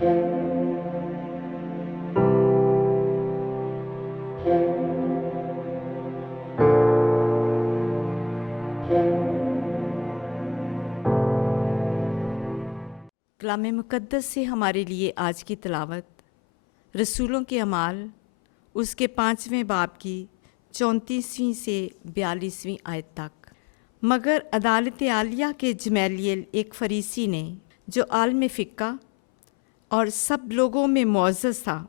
کلام مقدس سے ہمارے لیے آج کی تلاوت رسولوں کے اعمال اس کے 5ویں باب کی 34ویں سے 42ویں آیت تک۔ مگر عدالت عالیہ کے جمیلیل ایک فریسی نے جو عالم فقہ اور سب لوگوں میں معزز تھا،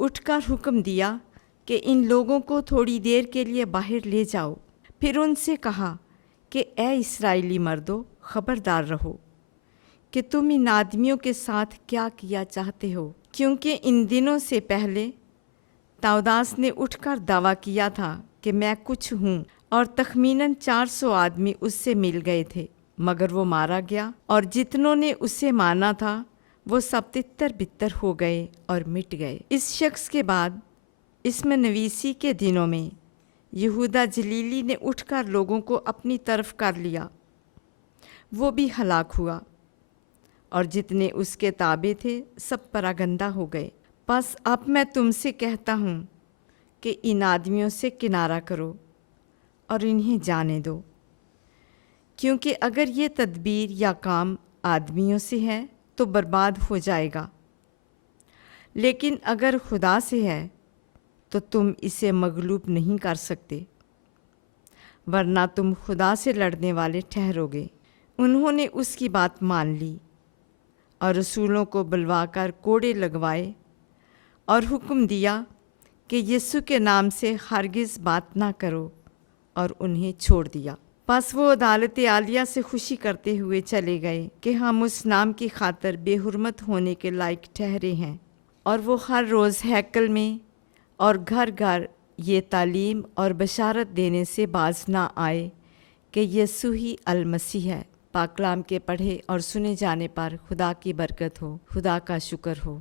اٹھ کر حکم دیا کہ ان لوگوں کو تھوڑی دیر کے لیے باہر لے جاؤ۔ پھر ان سے کہا کہ اے اسرائیلی مردو، خبردار رہو کہ تم ان آدمیوں کے ساتھ کیا کیا چاہتے ہو، کیونکہ ان دنوں سے پہلے تاؤداس نے اٹھ کر دعویٰ کیا تھا کہ میں کچھ ہوں، اور تخمیناً 400 آدمی اس سے مل گئے تھے، مگر وہ مارا گیا، اور جتنوں نے اسے مانا تھا وہ سب تتر بتر ہو گئے اور مٹ گئے۔ اس شخص کے بعد اسم نویسی کے دنوں میں یہودا جلیلی نے اٹھ کر لوگوں کو اپنی طرف کر لیا، وہ بھی ہلاک ہوا، اور جتنے اس کے تابع تھے سب پراگندہ ہو گئے۔ پس اب میں تم سے کہتا ہوں کہ ان آدمیوں سے کنارہ کرو اور انہیں جانے دو، کیونکہ اگر یہ تدبیر یا کام آدمیوں سے ہے تو برباد ہو جائے گا، لیکن اگر خدا سے ہے تو تم اسے مغلوب نہیں کر سکتے، ورنہ تم خدا سے لڑنے والے ٹھہرو گے۔ انہوں نے اس کی بات مان لی اور رسولوں کو بلوا کر کوڑے لگوائے اور حکم دیا کہ یسوع کے نام سے ہرگز بات نہ کرو، اور انہیں چھوڑ دیا۔ پس وہ عدالت عالیہ سے خوشی کرتے ہوئے چلے گئے کہ ہم اس نام کی خاطر بے حرمت ہونے کے لائق ٹھہرے ہیں، اور وہ ہر روز ہیکل میں اور گھر گھر یہ تعلیم اور بشارت دینے سے باز نہ آئے کہ یسوع ہی المسیح ہے۔ پاک کلام کے پڑھے اور سنے جانے پر خدا کی برکت ہو، خدا کا شکر ہو۔